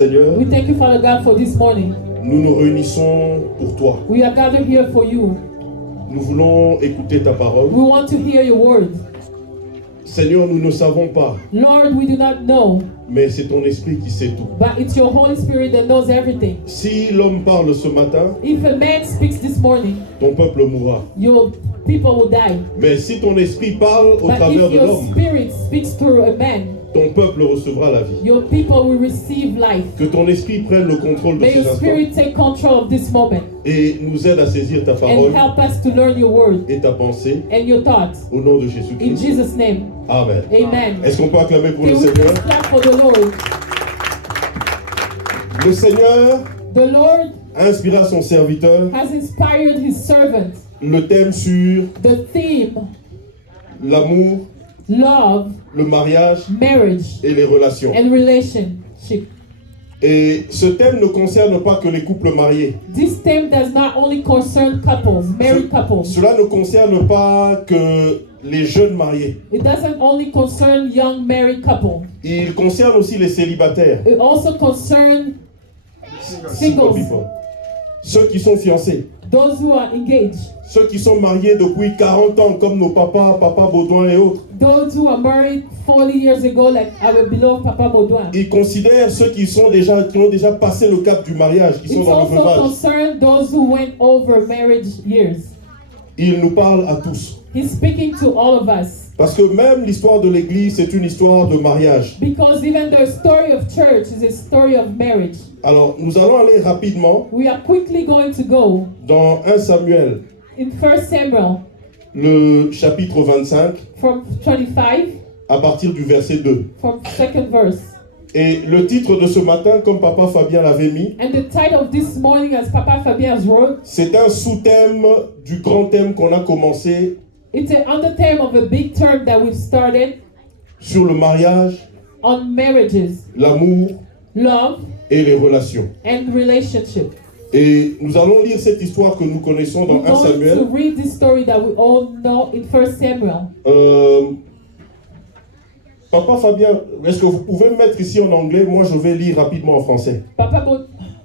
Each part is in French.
Seigneur, We thank you, Father God, for this morning. nous nous réunissons pour toi. We are gathered here for you. Nous voulons écouter ta parole. We want to hear your word. Seigneur, nous ne savons pas, Lord, we do not know, mais c'est ton esprit qui sait tout. but it's your Holy Spirit that knows everything. Si l'homme parle ce matin, If a man speaks this morning, ton peuple mourra. your people will die. Mais si ton esprit parle au But travers if de your l'homme, spirit speaks through a man, ton peuple recevra la vie. your people will receive life. Que ton esprit prenne le contrôle de May ces your instants spirit take control of this moment et nous aide à saisir ta parole and help us to learn your word et ta pensée and your thoughts. au nom de In Jésus-Christ. Jesus' name, Amen. amen. Est-ce qu'on peut acclamer pour le Can we Seigneur? please clap for the Lord? Le Seigneur The Lord a inspiré à son serviteur has inspired his servant. le thème sur The theme, l'amour, love, le mariage marriage, et les relations. and relationship. Et ce thème ne concerne pas que les couples mariés. This theme does not only concern couples, married couples. Cela ne concerne pas que les jeunes mariés. It doesn't only concern young married couples. Il concerne aussi les célibataires. It also concerns Single singles, people. Ceux qui sont fiancés. those who are engaged, Ceux qui sont mariés depuis 40 ans comme nos papas, Papa Baudouin et autres. those who are married 40 years ago, like our beloved Papa Baudouin. Ils considèrent ceux qui ont déjà passé le cap du mariage, qui sont It dans le also veuvage. concerns those who went over marriage years. Il nous parle à tous. He's speaking to all of us. Parce que même l'histoire de l'église, c'est une histoire de mariage. Because even the story of church is a story of marriage. Alors, nous allons aller rapidement We are quickly going to go dans 1 Samuel, in 1 Samuel le chapitre 25, from 25, à partir du verset 2. from 2nd verse. Et le titre de ce matin, comme Papa Fabien l'avait mis, And the title of this morning, as Papa Fabien has wrote, c'est un sous-thème du grand thème qu'on a commencé it's an undertheme of a big term that we've started sur le mariage, on marriages, l'amour love, et les relations. and relationship. Et nous allons lire cette histoire que nous connaissons dans We're 1 going to Samuel. read this story that we all know in 1 Samuel. Papa Fabien, est-ce que vous pouvez me mettre ici en anglais? Moi, je vais lire rapidement en français. Papa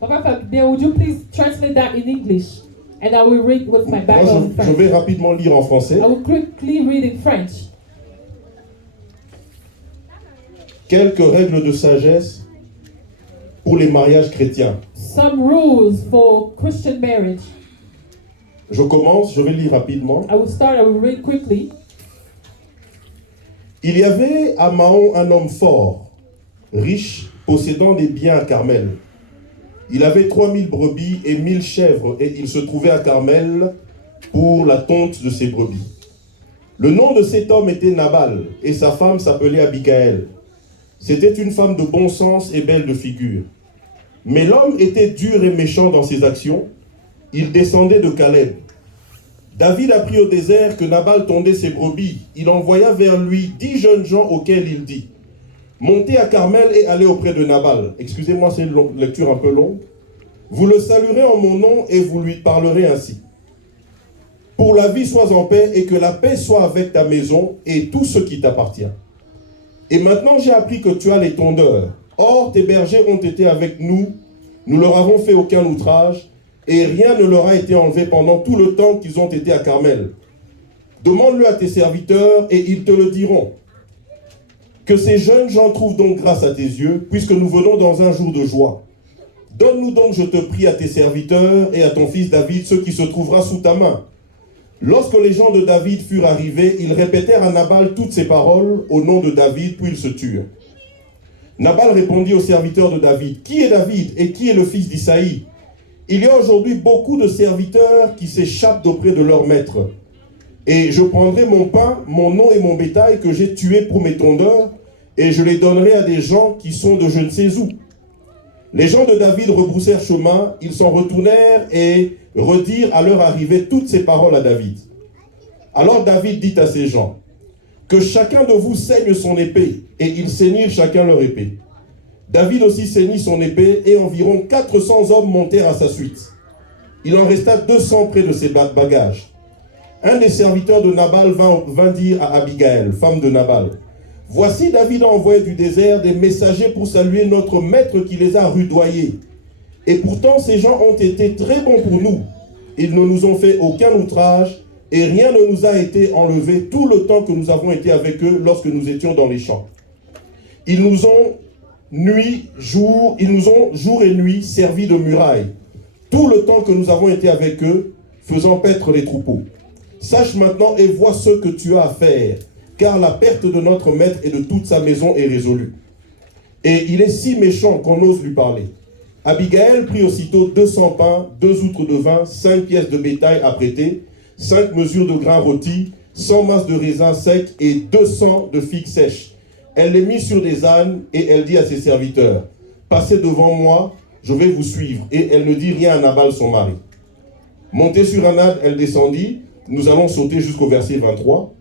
Fabien, would you please translate that in English? And I will read with my Moi, Bible in je French. vais rapidement lire en français. I will quickly read in French. Quelques règles de sagesse pour les mariages chrétiens. Some rules for Christian marriage. Je commence, je vais lire rapidement. I will read quickly. Il y avait à Mahon un homme fort, riche, possédant des biens à Carmel. Il avait 3000 brebis et 1000 chèvres et il se trouvait à Carmel pour la tonte de ses brebis. Le nom de cet homme était Nabal et sa femme s'appelait Abigaël. C'était une femme de bon sens et belle de figure. Mais l'homme était dur et méchant dans ses actions. Il descendait de Caleb. David apprit au désert que Nabal tondait ses brebis. Il envoya vers lui 10 jeunes gens auxquels il dit: montez à Carmel et allez auprès de Nabal. Excusez-moi, c'est une lecture un peu longue. Vous le saluerez en mon nom et vous lui parlerez ainsi: pour la vie, sois en paix et que la paix soit avec ta maison et tout ce qui t'appartient. Et maintenant, j'ai appris que tu as les tondeurs. Or, tes bergers ont été avec nous. Nous leur avons fait aucun outrage et rien ne leur a été enlevé pendant tout le temps qu'ils ont été à Carmel. Demande-le à tes serviteurs et ils te le diront. Que ces jeunes gens trouvent donc grâce à tes yeux, puisque nous venons dans un jour de joie. Donne-nous donc, je te prie, à tes serviteurs et à ton fils David ce qui se trouvera sous ta main. Lorsque les gens de David furent arrivés, ils répétèrent à Nabal toutes ces paroles au nom de David, puis ils se turent. Nabal répondit aux serviteurs de David: qui est David et qui est le fils d'Isaïe? Il y a aujourd'hui beaucoup de serviteurs qui s'échappent d'auprès de leur maître. Et je prendrai mon pain, mon nom et mon bétail que j'ai tué pour mes tondeurs, et je les donnerai à des gens qui sont de je ne sais où. Les gens de David rebroussèrent chemin, ils s'en retournèrent et redirent à leur arrivée toutes ces paroles à David. Alors David dit à ces gens: que chacun de vous saigne son épée, et ils saignirent chacun leur épée. David aussi saignit son épée, et environ 400 hommes montèrent à sa suite. Il en resta 200 près de ses bagages. Un des serviteurs de Nabal vint dire à Abigaël, femme de Nabal: Voici David a envoyé du désert des messagers pour saluer notre maître qui les a rudoyés. Et pourtant ces gens ont été très bons pour nous. Ils ne nous ont fait aucun outrage et rien ne nous a été enlevé tout le temps que nous avons été avec eux lorsque nous étions dans les champs. Ils nous ont jour et nuit servi de muraille, tout le temps que nous avons été avec eux, faisant paître les troupeaux. Sache maintenant et vois ce que tu as à faire, car la perte de notre maître et de toute sa maison est résolue. Et il est si méchant qu'on ose lui parler. Abigail prit aussitôt 200 pains, 2 outres de vin, 5 pièces de bétail à prêter, 5 mesures de grains rôtis, 100 masses de raisins secs et 200 de figues sèches. Elle les mit sur des ânes et elle dit à ses serviteurs, « Passez devant moi, je vais vous suivre. » Et elle ne dit rien à Nabal, son mari. Montée sur un âne, elle descendit. Nous allons sauter jusqu'au verset 23.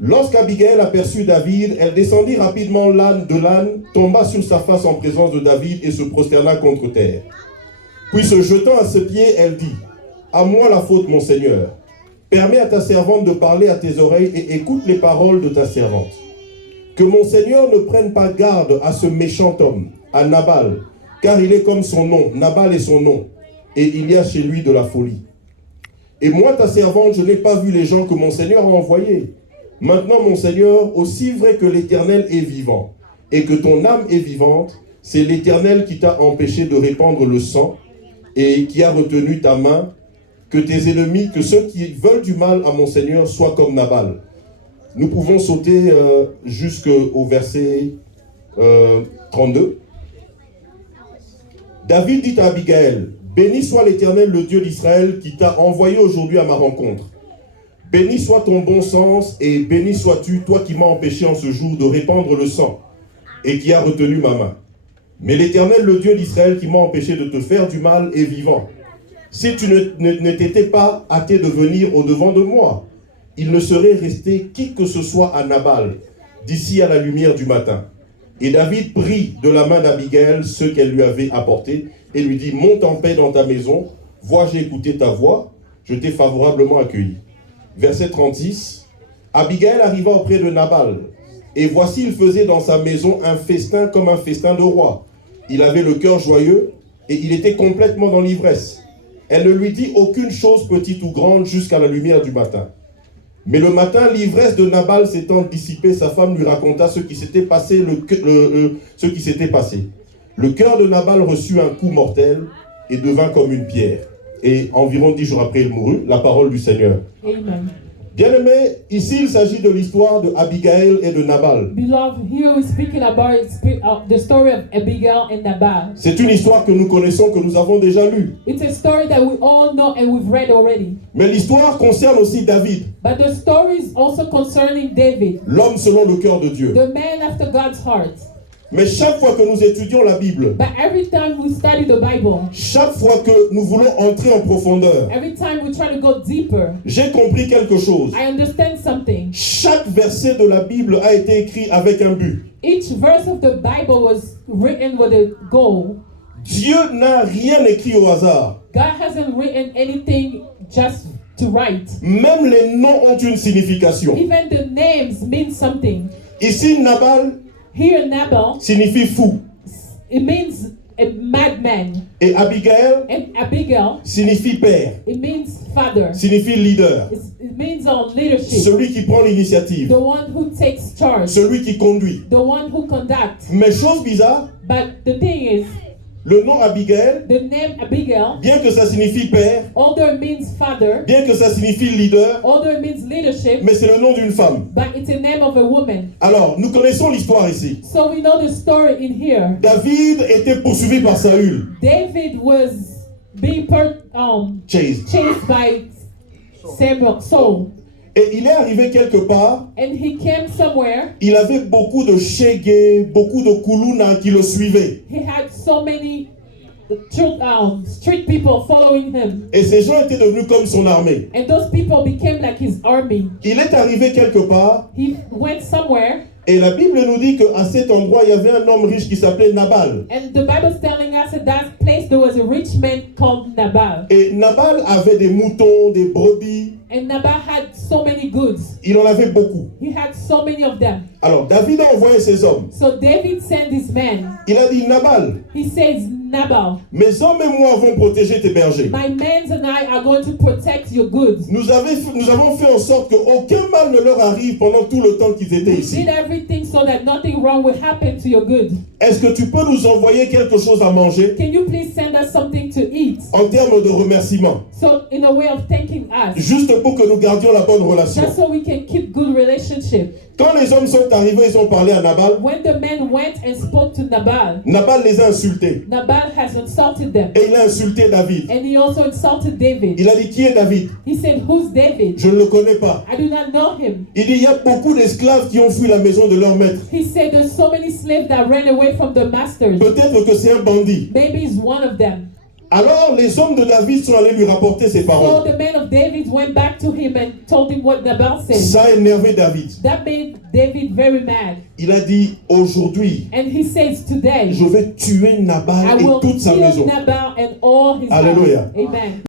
Lorsqu'Abigail aperçut David, elle descendit rapidement de l'âne, tomba sur sa face en présence de David et se prosterna contre terre. Puis se jetant à ses pieds, elle dit, « À moi la faute, mon Seigneur. Permets à ta servante de parler à tes oreilles et écoute les paroles de ta servante. Que mon Seigneur ne prenne pas garde à ce méchant homme, à Nabal, car il est comme son nom, Nabal est son nom, et il y a chez lui de la folie. Et moi, ta servante, je n'ai pas vu les gens que mon Seigneur a envoyés. Maintenant, mon Seigneur, aussi vrai que l'Éternel est vivant, et que ton âme est vivante, c'est l'Éternel qui t'a empêché de répandre le sang, et qui a retenu ta main, que tes ennemis, que ceux qui veulent du mal à mon Seigneur soient comme Nabal. » Nous pouvons sauter jusqu'au verset 32. David dit à Abigail, « Béni soit l'Éternel, le Dieu d'Israël, qui t'a envoyé aujourd'hui à ma rencontre. Béni soit ton bon sens, et béni sois-tu, toi qui m'as empêché en ce jour de répandre le sang, et qui a retenu ma main. Mais l'Éternel, le Dieu d'Israël, qui m'a empêché de te faire du mal, est vivant. Si tu ne t'étais pas hâté de venir au-devant de moi, il ne serait resté qui que ce soit à Nabal, d'ici à la lumière du matin. » Et David prit de la main d'Abigail ce qu'elle lui avait apporté, et lui dit, « Monte en paix dans ta maison, vois, j'ai écouté ta voix, je t'ai favorablement accueilli. » Verset 36, Abigail arriva auprès de Nabal, et voici il faisait dans sa maison un festin comme un festin de roi. Il avait le cœur joyeux, et il était complètement dans l'ivresse. Elle ne lui dit aucune chose petite ou grande jusqu'à la lumière du matin. Mais le matin, l'ivresse de Nabal s'étant dissipée, sa femme lui raconta ce qui s'était passé. Le cœur de Nabal reçut un coup mortel et devint comme une pierre. Et environ 10 jours après, il mourut. La parole du Seigneur. Amen. Bien-aimés, ici il s'agit de l'histoire de Abigail et de Nabal. Beloved, here we're speaking about the story of Abigail and Nabal. C'est une histoire que nous connaissons, que nous avons déjà lue. It's a story that we all know and we've read already. Mais l'histoire concerne aussi David, But the story is also concerning David, l'homme selon le cœur de Dieu. the man after God's heart. Mais chaque fois que nous étudions la Bible, But every time we study the Bible, chaque fois que nous voulons entrer en profondeur, every time we try to go deeper, j'ai compris quelque chose. I understand something. Chaque verset de la Bible a été écrit avec un but. Each verse of the Bible was written with a goal. Dieu n'a rien écrit au hasard. God hasn't written anything just to write. Même les noms ont une signification. Even the names mean something. Ici, Nabal Here, Nabal, signifie fou. it means a madman. Et Abigail And Abigail, signifie père, it means father. signifie leader. It means leadership. Celui qui prend l'initiative, The one who takes charge. celui qui conduit. The one who conducts. Mais chose bizarre, But the thing is, le nom Abigail, the name Abigail, bien que ça signifie père, although it means father, bien que ça signifie leader, although it means leadership, mais c'est le nom d'une femme. but it's the name of a woman. Alors, nous connaissons l'histoire ici. So we know the story in here. David était poursuivi par Saül. David was being Chase. chased by Saul. Et il est arrivé quelque part, And he came somewhere. il avait beaucoup de shege, beaucoup de kuluna qui le suivaient. He had so many street people following him. Et ces gens étaient devenus comme son armée. And those people became like his army. Il est arrivé quelque part, He went somewhere. et la Bible nous dit qu'à cet endroit, il y avait un homme riche qui s'appelait Nabal. And the Bible's telling us at that place there was a rich man called Nabal. Et Nabal avait des moutons, des brebis. And Nabal had so many goods. Il en avait beaucoup. He had so many of them. Alors David a envoyé ses hommes. So David sent his men. Il a dit, Nabal, He says, Nabal, mes hommes et moi avons protégé tes bergers. my men and I are going to protect your goods. Nous avons fait en sorte qu'aucun mal ne leur arrive pendant tout le temps qu'ils étaient We ici. did everything so that nothing wrong will happen to your goods. Est-ce que tu peux nous envoyer quelque chose à manger Can you please send us something to eat? en termes de remerciement? So in a way of thanking us, Juste pour que nous gardions la bonne relation. just so we can keep good relationship. Quand les hommes sont arrivés, ils ont parlé à Nabal. When the men went and spoke to Nabal, Nabal les a insultés. Nabal has insulted them. Et il a insulté David. And he also insulted David. Il a dit, qui est David? He said, who's David? Je ne le connais pas. I do not know him. Il dit, il y a beaucoup d'esclaves qui ont fui la maison de leur maître. He said, there's so many slaves that ran away from the masters. Peut-être que c'est un bandit. Maybe he's one of them. Alors les hommes de David sont allés lui rapporter ces So paroles. the men of David went back to him and told him what Nabal said. Ça a énervé David. That made David very mad. Il a dit, aujourd'hui, And he says, today, je vais tuer I Nabal will et toute sa kill maison. Nabal and all his Alléluia. house. Amen.